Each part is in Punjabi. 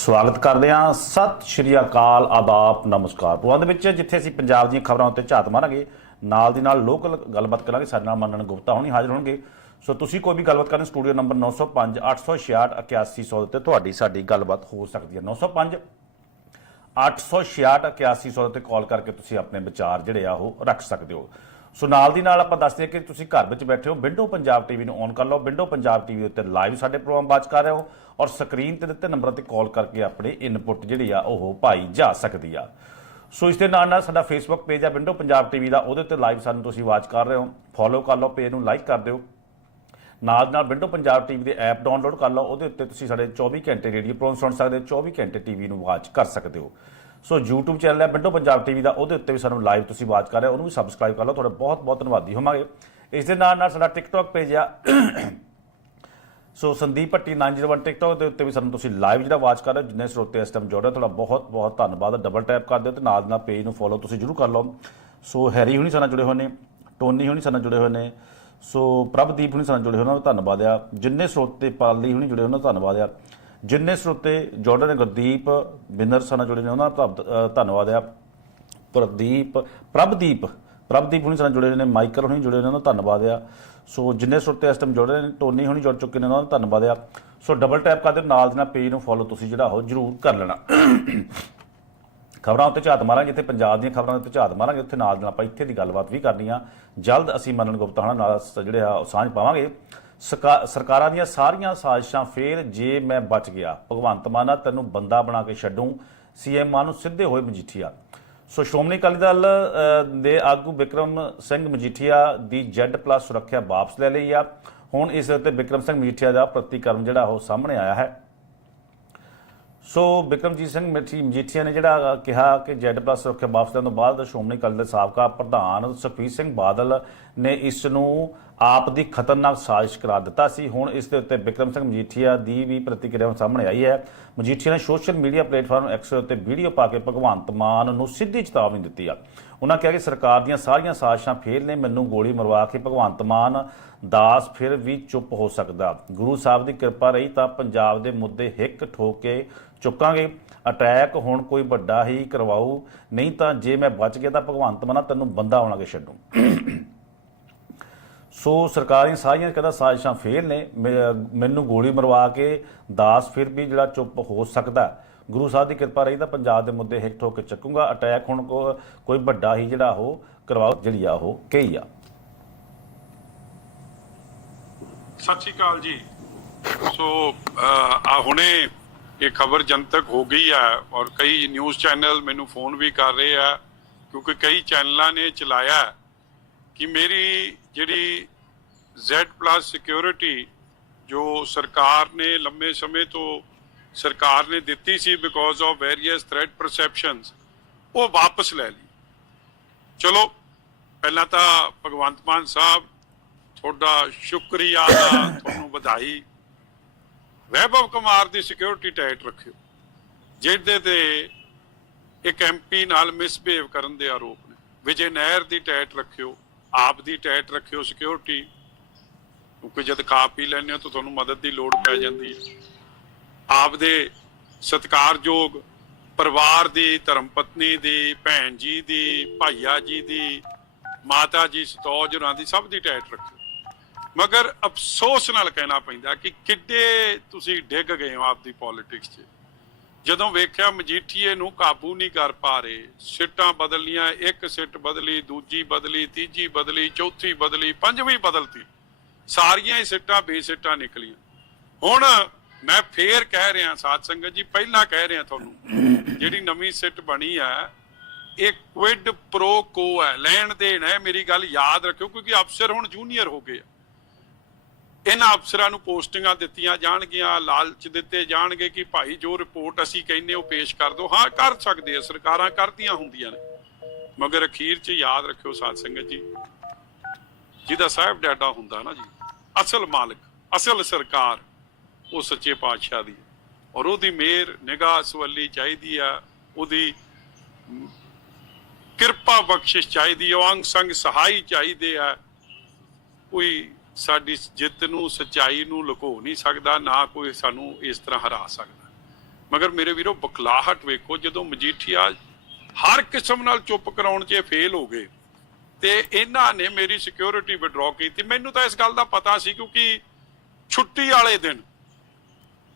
ਸਵਾਗਤ ਕਰਦੇ ਹਾਂ। ਸਤਿ ਸ਼੍ਰੀ ਅਕਾਲ, ਆਦਾਬ, ਨਮਸਕਾਰ। ਪ੍ਰੋਗਰਾਮ ਦੇ ਵਿੱਚ ਜਿੱਥੇ ਅਸੀਂ ਪੰਜਾਬ ਦੀਆਂ ਖਬਰਾਂ ਉੱਤੇ ਝਾਤ ਮਾਰਾਂਗੇ, ਨਾਲ ਦੀ ਨਾਲ ਲੋਕਲ ਗੱਲਬਾਤ ਕਰਾਂਗੇ। ਸਾਡੇ ਨਾਲ ਮੰਨਣ ਗੁਪਤਾ ਹੋਣੀ ਹਾਜ਼ਰ ਹੋਣਗੇ। ਸੋ ਤੁਸੀਂ ਕੋਈ ਵੀ ਗੱਲਬਾਤ ਕਰਨੀ, ਸਟੂਡੀਓ ਨੰਬਰ 905 866 8100 ਤੇ ਤੁਹਾਡੀ ਸਾਡੀ ਗੱਲਬਾਤ ਹੋ ਸਕਦੀ ਹੈ। 905 866 8100 ਤੇ ਕਾਲ ਕਰਕੇ ਤੁਸੀਂ ਆਪਣੇ ਵਿਚਾਰ ਜਿਹੜੇ ਆ ਉਹ ਰੱਖ ਸਕਦੇ ਹੋ। ਸੋ ਨਾਲ ਦੀ ਨਾਲ ਆਪਾਂ ਦੱਸਦੇ ਹਾਂ ਕਿ ਤੁਸੀਂ ਘਰ ਵਿੱਚ ਬੈਠੇ ਹੋ ਵਿੰਡੋ ਪੰਜਾਬ ਟੀਵੀ ਨੂੰ ਔਨ ਕਰ ਲਓ। ਵਿੰਡੋ ਪੰਜਾਬ ਟੀਵੀ ਉੱਤੇ ਲਾਈਵ ਸਾਡੇ ਪ੍ਰੋਗਰਾਮ ਬਾਤ ਕਰ ਰਹੇ ਹੋ ਔਰ ਸਕਰੀਨ ਤੇ ਦਿੱਤੇ ਨੰਬਰਾਂ ਤੇ ਕਾਲ ਕਰਕੇ ਆਪਣੇ ਇਨਪੁਟ ਜਿਹੜੀ ਆ ਉਹ ਪਾਈ ਜਾ ਸਕਦੀ ਆ। ਸੋ ਇਸ ਦੇ ਨਾਲ ਨਾਲ ਸਾਡਾ ਫੇਸਬੁੱਕ ਪੇਜ ਆ ਵਿੰਡੋ ਪੰਜਾਬ ਟੀਵੀ ਦਾ, ਉਹਦੇ ਉੱਤੇ ਲਾਈਵ ਸਾਨੂੰ ਤੁਸੀਂ ਵਾਚ ਕਰ ਰਹੇ ਹੋ। ਫੋਲੋ ਕਰ ਲਓ ਪੇਜ ਨੂੰ ਲਾਈਕ ਕਰ ਦਿਓ। ਨਾਲ ਨਾਲ ਵਿੰਡੋ ਪੰਜਾਬ ਟੀਵੀ ਦੇ ਐਪ ਡਾਊਨਲੋਡ ਕਰ ਲਓ, ਉਹਦੇ ਉੱਤੇ ਤੁਸੀਂ ਸਾਡੇ 24 ਘੰਟੇ ਰੇਡੀਓ ਪ੍ਰੋਗਰਾਮ ਸੁਣ ਸਕਦੇ ਹੋ 24 ਘੰਟੇ ਟੀਵੀ ਨੂੰ ਵਾਚ ਕਰ ਸਕਦੇ ਹੋ। ਸੋ YouTube ਚੈਨਲ ਹੈ ਵਿੰਡੋ ਪੰਜਾਬ ਟੀਵੀ ਦਾ ਉਹਦੇ ਉੱਤੇ ਵੀ ਸਾਨੂੰ ਲਾਈਵ ਤੁਸੀਂ ਵਾਚ ਕਰ ਰਹੇ ਹੋ ਉਹਨੂੰ ਵੀ ਸਬਸਕ੍ਰਾਈਬ ਕਰ ਲਓ ਤੁਹਾਡਾ ਬਹੁਤ ਬਹੁਤ ਧੰਨਵਾਦੀ ਹੋਵਾਂਗੇ। ਇਸ ਦੇ ਨਾਲ ਨਾਲ ਸਾਡਾ TikTok ਪੇਜ ਆ। ਸੋ ਸੰਦੀਪ ਭੱਟੀ 901 TikTok ਦੇ ਉੱਤੇ ਵੀ ਸਾਨੂੰ ਤੁਸੀਂ ਲਾਈਵ ਜਿਹੜਾ ਵਾਚ ਕਰ ਰਹੇ ਹੋ ਜਿੰਨੇ ਸਰੋਤੇ ਇਸ ਟਾਈਮ ਜੁੜ ਰਹੇ ਹੋ, ਤੁਹਾਡਾ ਬਹੁਤ ਬਹੁਤ ਧੰਨਵਾਦ ਡਬਲ ਟੈਪ ਕਰ ਦਿਓ ਤੇ ਨਾਲ ਨਾਲ ਪੇਜ ਨੂੰ ਫੋਲੋ ਤੁਸੀਂ ਜਰੂਰ ਕਰ ਲਓ। ਸੋ ਹੈਰੀ ਹੁਣੀ ਸਾਡੇ ਨਾਲ ਜੁੜੇ ਹੋਏ ਨੇ ਟੋਨੀ ਹੁਣੀ ਸਾਡੇ ਜੁੜੇ ਹੋਏ ਨੇ ਸੋ ਪ੍ਰਭਦੀਪ ਹੁਣੀ ਸਾਡੇ ਨਾਲ ਜੁੜੇ ਹੋਏ ਨੇ ਉਹਨਾਂ ਦਾ ਧੰਨਵਾਦ ਆ। ਜਿੰਨੇ ਸਰੋਤੇ ਪਾਲੀ ਹੁਣੀ ਜੁੜੇ ਹੋਏ ਉਹਨਾਂ ਦਾ ਧੰਨਵਾਦ ਆ। ਜਿੰਨੇ ਸਰੋਤੇ ਜੁੜ ਨੇ ਗੁਰਦੀਪ ਬਿੰਦਰ ਸਾਡੇ ਨਾਲ ਜੁੜੇ ਨੇ, ਉਹਨਾਂ ਦਾ ਧੰਨਵਾਦ ਆ ਪ੍ਰਦੀਪ, ਪ੍ਰਭਦੀਪ ਪ੍ਰਭਦੀਪ ਹੁਣੀ ਸਾਡੇ ਨਾਲ ਜੁੜੇ ਹੋਏ ਨੇ, ਮਾਈਕਲ ਹੁਣੀ ਜੁੜੇ ਨੇ, ਉਹਨਾਂ ਦਾ ਧੰਨਵਾਦ ਆ ਸੋ ਜਿੰਨੇ ਸੁਰਤੇ ਇਸ ਟਾਈਮ ਜੁੜੇ ਨੇ, ਟੋਨੀ ਹੁਣੀ ਜੁੜ ਚੁੱਕੇ ਨੇ, ਉਹਨਾਂ ਦਾ ਧੰਨਵਾਦ ਆ ਸੋ ਡਬਲ ਟੈਪ ਕਰਦੇ, ਨਾਲ ਦੀ ਨਾਲ ਪੇਜ ਨੂੰ ਫੋਲੋ ਤੁਸੀਂ ਜਿਹੜਾ ਉਹ ਜਰੂਰ ਕਰ ਲੈਣਾ। ਖਬਰਾਂ ਉੱਤੇ ਝਾਤ ਮਾਰਾਂਗੇ ਜਿੱਥੇ ਪੰਜਾਬ ਦੀਆਂ ਖਬਰਾਂ ਉੱਤੇ ਝਾਤ ਮਾਰਾਂਗੇ, ਉੱਥੇ ਨਾਲ ਦੀ ਨਾਲ ਆਪਾਂ ਇੱਥੇ ਦੀ ਗੱਲਬਾਤ ਵੀ ਕਰਨੀ ਆ। ਜਲਦ ਅਸੀਂ ਮੰਨਣ ਗੁਪਤਾ ਹੋਣਾ ਨਾਲ ਸ- ਜਿਹੜੇ ਆ ਉਹ ਸਾਂਝ ਪਾਵਾਂਗੇ। ਸਰਕਾਰਾਂ ਦੀਆਂ ਸਾਰੀਆਂ ਸਾਜ਼ਿਸ਼ਾਂ ਫੇਰ ਜੇ ਮੈਂ ਬਚ ਗਿਆ। ਭਗਵੰਤ ਮਾਨਾ ਤੈਨੂੰ ਬੰਦਾ ਬਣਾ ਕੇ ਛੱਡੂੰ। ਸੀਐਮ ਮਾਨ ਨੂੰ ਸਿੱਧੇ ਹੋਏ ਮਜੀਠੀਆ। ਸੋ ਸ਼੍ਰੋਮਣੀ ਅਕਾਲੀ ਦਲ ਦੇ ਆਗੂ ਵਿਕਰਮ ਸਿੰਘ ਮਜੀਠੀਆ ਦੀ ਜ਼ੈਡ ਪਲੱਸ ਸੁਰੱਖਿਆ ਵਾਪਸ ਲੈ ਲਈ ਆ। ਹੁਣ ਇਸ ਉੱਤੇ ਵਿਕਰਮ ਸਿੰਘ ਮਜੀਠੀਆ ਦਾ ਪ੍ਰਤੀਕਰਮ ਜਿਹੜਾ ਉਹ ਸਾਹਮਣੇ ਆਇਆ ਹੈ। ਸੋ ਬਿਕਰਮਜੀਤ ਸਿੰਘ ਮਿੱਠੀ, ਮਜੀਠੀਆ ਨੇ ਜਿਹੜਾ ਕਿਹਾ ਕਿ ਜੈਡ ਪਲੱਸ ਸੁਰੱਖਿਆ ਵਾਪਸ ਲੈਣ ਤੋਂ ਬਾਅਦ ਸ਼੍ਰੋਮਣੀ ਅਕਾਲੀ ਦਲ ਸਾਬਕਾ ਪ੍ਰਧਾਨ ਸੁਖਬੀਰ ਸਿੰਘ ਬਾਦਲ ਨੇ ਇਸ ਨੂੰ ਆਪ ਦੀ ਖਤਰਨਾਕ ਸਾਜ਼ਿਸ਼ ਕਰਾ ਦਿੱਤਾ ਸੀ। ਹੁਣ ਇਸ ਦੇ ਉੱਤੇ ਬਿਕਰਮ ਸਿੰਘ ਮਜੀਠੀਆ ਦੀ ਵੀ ਪ੍ਰਤੀਕਿਰਿਆ ਸਾਹਮਣੇ ਆਈ ਹੈ। ਮਜੀਠੀਆ ਨੇ ਸੋਸ਼ਲ ਮੀਡੀਆ ਪਲੇਟਫਾਰਮ ਐਕਸ ਉੱਤੇ ਵੀਡੀਓ ਪਾ ਕੇ ਭਗਵੰਤ ਮਾਨ ਨੂੰ ਸਿੱਧੀ ਚੇਤਾਵਨੀ ਦਿੱਤੀ ਆ। ਉਹਨਾਂ ਕਿਹਾ ਕਿ ਸਰਕਾਰ ਦੀਆਂ ਸਾਰੀਆਂ ਸਾਜ਼ਿਸ਼ਾਂ ਫੇਲ ਨੇ, ਮੈਨੂੰ ਗੋਲੀ ਮਰਵਾ ਕੇ ਭਗਵੰਤ ਮਾਨ ਦਾਸ ਫਿਰ ਵੀ ਚੁੱਪ ਹੋ ਸਕਦਾ। ਗੁਰੂ ਸਾਹਿਬ ਦੀ ਕਿਰਪਾ ਰਹੀ ਤਾਂ ਪੰਜਾਬ ਦੇ ਮੁੱਦੇ ਹਿੱਕ ਠੋਕ ਕੇ ਚੁੱਕਾਂਗੇ। ਅਟੈਕ ਹੁਣ ਕੋਈ ਵੱਡਾ ਹੀ ਕਰਵਾਉ ਨਹੀਂ ਤਾਂ ਜੇ ਮੈਂ ਬਚ ਗਿਆ ਤਾਂ ਭਗਵੰਤ ਮਾਨਾ ਤੈਨੂੰ ਬੰਦਾ ਬਣਾ ਕੇ ਛੱਡੂ। ਸੋ ਸਰਕਾਰੀ ਸਾਰੀਆਂ ਕਹਿੰਦਾ ਸਾਜ਼ਿਸ਼ਾਂ ਫੇਲ ਨੇ। ਮੈ- ਮੈਨੂੰ ਗੋਲੀ ਮਰਵਾ ਕੇ ਦਾਸ ਫਿਰ ਵੀ ਜਿਹੜਾ ਚੁੱਪ ਹੋ ਸਕਦਾ। ਗੁਰੂ ਸਾਹਿਬ ਦੀ ਕਿਰਪਾ ਰਹੀ ਤਾਂ ਪੰਜਾਬ ਦੇ ਮੁੱਦੇ ਹਿੱਕ ਹੋ ਕੇ ਚੱਕੂਗਾ। ਅਟੈਕ ਹੁਣ ਕੋ- ਕੋਈ ਵੱਡਾ ਹੀ ਜਿਹੜਾ ਉਹ ਕਰਵਾਓ ਜਿਹੜੀ ਆ ਉਹ ਕਹੀ ਆ। ਸਤਿ ਸ਼੍ਰੀ ਅਕਾਲ ਜੀ। ਸੋ ਆ ਹੁਣੇ ਇਹ ਖਬਰ ਜਨਤਕ ਹੋ ਗਈ ਹੈ ਔਰ ਕਈ ਨਿਊਜ਼ ਚੈਨਲ ਮੈਨੂੰ ਫੋਨ ਵੀ ਕਰ ਰਹੇ ਆ, ਕਿਉਂਕਿ ਕਈ ਚੈਨਲਾਂ ਨੇ ਚਲਾਇਆ। ਕਿ ਮੇਰੀ ਜਿਹੜੀ Z+ ਸਿਕਿਉਰਿਟੀ ਜੋ ਸਰਕਾਰ ਨੇ ਲੰਮੇ ਸਮੇਂ ਤੋਂ ਸਰਕਾਰ ਨੇ ਦਿੱਤੀ ਸੀ because of various threat perceptions ਉਹ ਵਾਪਸ ਲੈ ਲਈ। ਚਲੋ, ਪਹਿਲਾਂ ਤਾਂ ਭਗਵੰਤ ਮਾਨ ਸਾਹਿਬ, ਤੁਹਾਡਾ ਸ਼ੁਕਰੀਆ ਤੁਹਾਨੂੰ ਵਧਾਈ। ਵੈਭਵ ਕੁਮਾਰ ਦੀ ਸਿਕਿਉਰਿਟੀ ਟਾਈਟ ਰੱਖਿਓ, ਜਿਹਦੇ ਤੇ ਇੱਕ ਐਮਪੀ ਨਾਲ ਮਿਸਬਿਹੇਵ ਕਰਨ ਦੇ ਆਰੋਪ ਨੇ। ਵਿਜੇ ਨਹਿਰ ਦੀ ਟਾਈਟ ਰੱਖਿਓ। ਆਪ ਦੀ ਟਾਈਟ ਰੱਖਿਓ ਸਿਕਿਉਰਿਟੀ, ਕਿਉਂਕਿ ਜਦ ਖਾ ਪੀ ਲੈਂਦੇ ਹੋ ਤਾਂ ਤੁਹਾਨੂੰ ਮਦਦ ਦੀ ਲੋੜ ਪੈ ਜਾਂਦੀ ਹੈ। ਆਪ ਦੇ ਸਤਿਕਾਰਯੋਗ ਪਰਿਵਾਰ ਦੀ ਧਰਮ ਪਤਨੀ ਦੀ, ਭੈਣ ਜੀ ਦੀ, ਭਾਈਆ ਜੀ ਦੀ, ਮਾਤਾ ਜੀ, ਸਤੌਜ ਹੋਰਾਂ ਦੀ ਸਭ ਦੀ ਟਾਈਟ ਰੱਖਿਓ। ਮਗਰ ਅਫਸੋਸ ਨਾਲ ਕਹਿਣਾ ਪੈਂਦਾ ਕਿ ਕਿੱਡੇ ਤੁਸੀਂ ਡਿੱਗ ਗਏ ਹੋ ਆਪਦੀ ਪੋਲਿਟਿਕਸ 'ਚ। ਜਦੋਂ ਵੇਖਿਆ ਮਜੀਠੀਏ ਨੂੰ ਕਾਬੂ ਨਹੀਂ ਕਰ ਪਾ ਰਹੇ, ਸਿੱਟਾਂ ਬਦਲੀਆਂ, ਇੱਕ ਸਿੱਟ ਬਦਲੀ, ਦੂਜੀ ਬਦਲੀ, ਤੀਜੀ ਬਦਲੀ, ਚੌਥੀ ਬਦਲੀ, ਪੰਜਵੀਂ ਬਦਲਤੀ। ਸਾਰੀਆਂ ਹੀ ਸਿੱਟਾਂ ਬੇਸਿੱਟਾਂ ਨਿਕਲੀਆਂ। ਹੁਣ ਮੈਂ ਫੇਰ ਕਹਿ ਰਿਹਾ, ਸਾਧ ਸੰਗਤ ਜੀ, ਪਹਿਲਾਂ ਕਹਿ ਰਿਹਾ ਤੁਹਾਨੂੰ, ਜਿਹੜੀ ਨਵੀਂ ਸਿੱਟ ਬਣੀ ਆ, ਇਹ ਕੁਇਡ ਪ੍ਰੋ ਕੋ ਹੈ ਲੈਣ ਦੇਣ ਹੈ, ਮੇਰੀ ਗੱਲ ਯਾਦ ਰੱਖਿਓ, ਕਿਉਂਕਿ ਅਫਸਰ ਹੁਣ ਜੂਨੀਅਰ ਹੋ ਗਏ ਆ। ਇਹਨਾਂ ਅਫਸਰਾਂ ਨੂੰ ਪੋਸਟਿੰਗਾਂ ਦਿੱਤੀਆਂ ਜਾਣਗੀਆਂ, ਲਾਲਚ ਦਿੱਤੇ ਜਾਣਗੇ ਕਿ ਭਾਈ ਜੋ ਰਿਪੋਰਟ ਅਸੀਂ ਕਹਿੰਨੇ ਉਹ ਪੇਸ਼ ਕਰ ਦਿਓ ਹਾਂ, ਕਰ ਸਕਦੇ ਆ, ਸਰਕਾਰਾਂ ਕਰਦੀਆਂ ਹੁੰਦੀਆਂ ਨੇ। ਮਗਰ ਅਖੀਰ 'ਚ ਯਾਦ ਰੱਖਿਓ ਸਾਧ ਸੰਗਤ ਜੀ, ਜਿਹਦਾ ਸਾਹਿਬ ਡਾਡਾ ਹੁੰਦਾ ਨਾ ਜੀ, ਅਸਲ ਮਾਲਕ, ਅਸਲ ਸਰਕਾਰ, ਉਹ ਸੱਚੇ ਪਾਤਸ਼ਾਹ ਦੀ। ਔਰ ਉਹਦੀ ਮਿਹਰ, ਨਿਗਾਹ, ਸਵੱਲੀ ਚਾਹੀਦੀ ਆ, ਉਹਦੀ ਕਿਰਪਾ ਬਖਸ਼ਿਸ਼ ਚਾਹੀਦੀ ਹੈ ਅੰਗ ਸੰਗ ਸਹਾਈ ਚਾਹੀਦੇ ਆ। ਕੋਈ ਸਾਡੀ ਜਿੱਤ ਨੂੰ, ਸਚਾਈ ਨੂੰ ਲੁਕੋ ਨਹੀਂ ਸਕਦਾ, ਨਾ ਕੋਈ ਸਾਨੂੰ ਇਸ ਤਰ੍ਹਾਂ ਹਰਾ ਸਕਦਾ। ਮਗਰ ਮੇਰੇ ਵੀਰੋ, ਬਖਲਾਹਟ ਵੇਖੋ, ਜਦੋਂ ਮਜੀਠੀਆ ਹਰ ਕਿਸਮ ਨਾਲ ਚੁੱਪ ਕਰਾਉਣ 'ਚ ਫੇਲ ਹੋ ਗਏ, ਤੇ ਇਹਨਾਂ ਨੇ ਮੇਰੀ ਸਿਕਿਉਰਿਟੀ ਵਿਡਰਾਅ ਕੀਤੀ। ਮੈਨੂੰ ਤਾਂ ਇਸ ਗੱਲ ਦਾ ਪਤਾ ਸੀ, ਕਿਉਂਕਿ ਛੁੱਟੀ ਵਾਲੇ ਦਿਨ,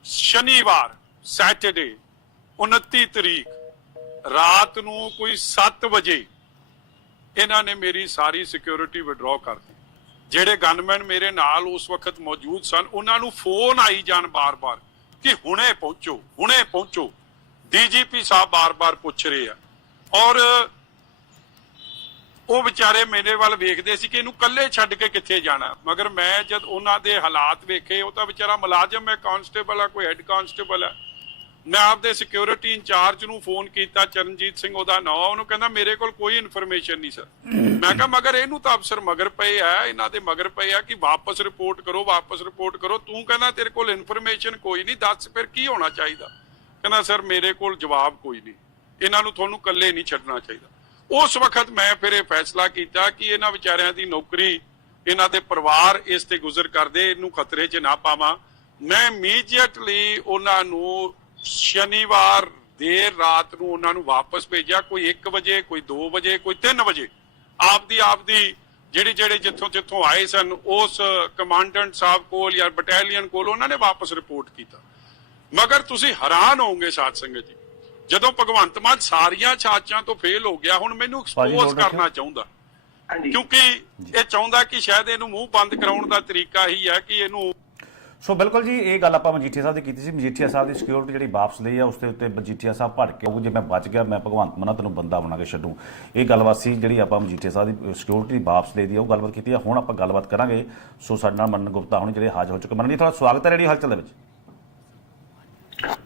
ਸ਼ਨੀਵਾਰ ਸੈਟਰਡੇ 29 ਤਰੀਕ, ਰਾਤ ਨੂੰ ਕੋਈ 7 ਵਜੇ ਇਹਨਾਂ ਨੇ ਮੇਰੀ ਸਾਰੀ ਸਿਕਿਉਰਿਟੀ ਵਿਡਰਾਅ ਕਰ ਦਿੱਤੀ। ਜਿਹੜੇ ਗਨਮੈਨ ਮੇਰੇ ਨਾਲ ਉਸ ਵਕਤ ਮੌਜੂਦ ਸਨ, ਉਹਨਾਂ ਨੂੰ ਫੋਨ ਆਈ ਜਾਣ ਬਾਰ-ਬਾਰ ਕਿ ਹੁਣੇ ਪਹੁੰਚੋ ਹੁਣੇ ਪਹੁੰਚੋ। ਡੀਜੀਪੀ ਸਾਹਿਬ ਬਾਰ-ਬਾਰ ਪੁੱਛ ਰਹੇ ਆ। ਔਰ ਉਹ ਵਿਚਾਰੇ ਮੇਰੇ ਵੱਲ ਵੇਖਦੇ ਸੀ ਕਿ ਇਹਨੂੰ ਇਕੱਲੇ ਛੱਡ ਕੇ ਕਿੱਥੇ ਜਾਣਾ। ਮਗਰ ਮੈਂ ਜਦ ਉਹਨਾਂ ਦੇ ਹਾਲਾਤ ਵੇਖੇ, ਉਹ ਤਾਂ ਵਿਚਾਰਾ ਮੁਲਾਜ਼ਮ ਹੈ ਕਾਂਸਟੇਬਲ ਆ, ਕੋਈ ਹੈੱਡ ਕਾਂਸਟੇਬਲ ਹੈ ਮੈਂ ਆਪਦੇ ਸਿਕਿਉਰਿਟੀ ਇੰਚਾਰਜ ਨੂੰ ਫੋਨ ਕੀਤਾ, ਚਰਨਜੀਤ ਸਿੰਘ ਉਹਦਾ ਨਾਂ, ਉਹਨੂੰ ਕਹਿੰਦਾ ਮੇਰੇ ਕੋਲ ਕੋਈ ਇਨਫੋਰਮੇਸ਼ਨ ਨਹੀਂ ਸਰ ਮੈਂ ਕਿਹਾ, ਮਗਰ ਇਹਨੂੰ ਤਾਂ ਅਫਸਰ ਮਗਰ ਪਏ ਆ, ਇਹਨਾਂ ਦੇ ਮਗਰ ਪਏ ਆ ਕਿ ਵਾਪਸ ਰਿਪੋਰਟ ਕਰੋ, ਵਾਪਸ ਰਿਪੋਰਟ ਕਰੋ। ਤੂੰ ਕਹਿੰਦਾ ਤੇਰੇ ਕੋਲ ਇਨਫੋਰਮੇਸ਼ਨ ਕੋਈ ਨਹੀਂ, ਦੱਸ ਫਿਰ ਕੀ ਹੋਣਾ ਚਾਹੀਦਾ? ਕਹਿੰਦਾ, ਸਰ, ਮੇਰੇ ਕੋਲ ਜਵਾਬ ਕੋਈ ਨਹੀਂ। ਇਹਨਾਂ ਨੂੰ ਤੁਹਾਨੂੰ ਇਕੱਲੇ ਨਹੀਂ ਛੱਡਣਾ ਚਾਹੀਦਾ। ਉਸ ਵਕਤ ਮੈਂ ਫਿਰ ਇਹ ਫੈਸਲਾ ਕੀਤਾ ਕਿ ਇਹਨਾਂ ਵਿਚਾਰਿਆਂ ਦੀ ਨੌਕਰੀ, ਇਹਨਾਂ ਦੇ ਪਰਿਵਾਰ ਇਸ ਤੇ ਗੁਜ਼ਰ ਕਰਦੇ, ਇਹਨੂੰ ਖਤਰੇ 'ਚ ਨਾ ਪਾਵਾਂ। ਮੈਂ ਇਮੀਡੀਏਟਲੀ ਉਹਨਾਂ ਨੂੰ ਸ਼ਨੀਵਾਰ ਦੇਰ ਰਾਤ ਨੂੰ ਉਹਨਾਂ ਨੂੰ ਵਾਪਸ ਭੇਜਿਆ ਕੋਈ 1 ਵਜੇ ਕੋਈ 2 ਵਜੇ ਕੋਈ 3 ਵਜੇ। ਆਪਦੀ ਆਪਦੀ ਜਿਹੜੇ ਜਿਹੜੇ ਜਿੱਥੋਂ ਜਿੱਥੋਂ ਆਏ ਸਨ ਉਸ ਕਮਾਂਡੈਂਟ ਸਾਹਿਬ ਕੋਲ ਜਾਂ ਬਟਾਲੀਅਨ ਕੋਲ ਉਹਨਾਂ ਨੇ ਵਾਪਸ ਰਿਪੋਰਟ ਕੀਤਾ। ਮਗਰ ਤੁਸੀਂ ਹੈਰਾਨ ਹੋਵੋਗੇ ਸਾਧ ਸੰਗਤ ਜੀ ਜਦੋਂ ਭਗਵੰਤ ਮਾਨ ਸਾਰੀਆਂ ਛਾਚਾਂ ਤੋਂ ਫੇਲ ਹੋ ਗਿਆ ਹੁਣ ਮੈਨੂੰ ਐਕਸਪੋਜ਼ ਕਰਨਾ ਚਾਹੁੰਦਾ। ਕਿਉਂਕਿ ਇਹ ਚਾਹੁੰਦਾ ਕਿ ਸ਼ਾਇਦ ਇਹਨੂੰ ਮੂੰਹ ਬੰਦ ਕਰਾਉਣ ਦਾ ਤਰੀਕਾ ਹੀ ਹੈ ਕਿ ਇਹਨੂੰ ਸੋ ਬਿਲਕੁਲ ਜੀ, ਇਹ ਗੱਲ ਆਪਾਂ ਮਜੀਠੀਆ ਸਾਹਿਬ ਦੀ ਕੀਤੀ ਸੀ। ਮਜੀਠੀਆ ਸਾਹਿਬ ਦੀ ਸਿਕਿਉਰਿਟੀ ਜਿਹੜੀ ਵਾਪਸ ਲਈ ਆ, ਉਸ ਦੇ ਉੱਤੇ ਮਜੀਠੀਆ ਸਾਹਿਬ ਭੜ ਕੇ ਉਹ ਜੇ ਮੈਂ ਬਚ ਗਿਆ, ਮੈਂ ਭਗਵੰਤ ਮਨਾ ਤੈਨੂੰ ਬੰਦਾ ਬਣਾ ਕੇ ਛੱਡੂ। ਇਹ ਗੱਲਬਾਤ ਸੀ ਜਿਹੜੀ ਆਪਾਂ ਮਜੀਠੀਆ ਸਾਹਿਬ ਦੀ ਸਿਕਿਉਰਿਟੀ ਵਾਪਸ ਲਈ ਦੀ ਉਹ ਗੱਲਬਾਤ ਕੀਤੀ ਆ। ਹੁਣ ਆਪਾਂ ਗੱਲਬਾਤ ਕਰਾਂਗੇ। ਸੋ ਸਾਡੇ ਨਾਲ ਮਨਨ ਗੁਪਤਾ ਹੁਣ ਜਿਹੜੇ ਹਾਜ਼ਰ ਹੋ ਚੁੱਕੇ। ਮਨਨ ਜੀ, ਤੁਹਾਡਾ ਸਵਾਗਤ ਹੈ ਰੇਡੀਓ ਹਲਚਲ ਦੇ ਵਿੱਚ।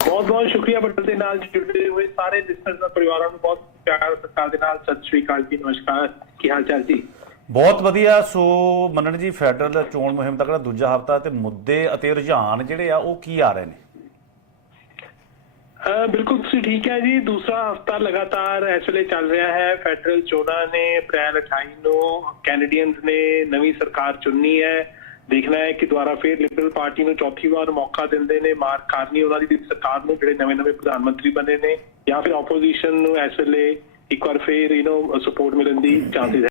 ਬਹੁਤ ਬਹੁਤ ਸ਼ੁਕਰੀਆ ਬਟਨ ਦੇ ਨਾਲ ਜੁੜੇ ਹੋਏ ਸਾਰੇ ਲਿਸਨਰਸ ਦਾ, ਪਰਿਵਾਰਾਂ ਨੂੰ ਬਹੁਤ ਪਿਆਰ, ਸਤਿਕਾਰ ਦੇ ਨਾਲ। ਸਤਿ ਸ਼੍ਰੀ ਅਕਾਲ ਜੀ, ਨਮਸਕਾਰ। ਕੀ ਹਾਲ ਚਾਲ ਜੀ? ਬਹੁਤ ਵਧੀਆ। ਸੋ ਮੰਨਣ ਜੀ, ਫੈਡਰਲ ਚੋਣ ਮੁਹਿੰਮ ਦਾ ਕਿਹੜਾ ਦੂਜਾ ਹਫਤਾ ਤੇ ਮੁੱਦੇ ਅਤੇ ਰੁਝਾਨ ਜਿਹੜੇ ਆ, ਉਹ ਕੀ ਆ ਰਹੇ ਨੇ? ਬਿਲਕੁਲ ਤੁਸੀਂ ਠੀਕ ਹੈ ਜੀ। ਦੂਸਰਾ ਹਫਤਾ ਲਗਾਤਾਰ ਇਸ ਵੇਲੇ ਚੱਲ ਰਿਹਾ ਹੈ। ਫੈਡਰਲ ਚੋਣਾਂ ਨੇ ਅਪ੍ਰੈਲ 28 ਨੂੰ ਕੈਨੇਡੀਅਨਸ ਨੇ ਨਵੀਂ ਸਰਕਾਰ ਚੁਣਨੀ ਹੈ। ਦੇਖਣਾ ਹੈ ਕਿ ਦੁਬਾਰਾ ਫੇਰ ਲਿਬਰਲ ਪਾਰਟੀ ਨੂੰ ਚੌਥੀ ਵਾਰ ਮੌਕਾ ਦਿੰਦੇ ਨੇ। ਮਾਰ ਕਾਰਨੀ ਉਹਨਾਂ ਦੀ ਸਰਕਾਰ ਨੂੰ ਜਿਹੜੇ ਨਵੇਂ-ਨਵੇਂ ਪ੍ਰਧਾਨ ਮੰਤਰੀ ਬਣੇ ਨੇ ਜਾਂ ਫਿਰ ਆਪੋਜੀਸ਼ਨ ਨੂੰ ਇਸ ਵੇਲੇ ਇੱਕ ਵਾਰ ਫੇਰ ਯੂ نو ਸਪੋਰਟ ਮਿਲਣ ਦੀ ਚਾਂਸਸ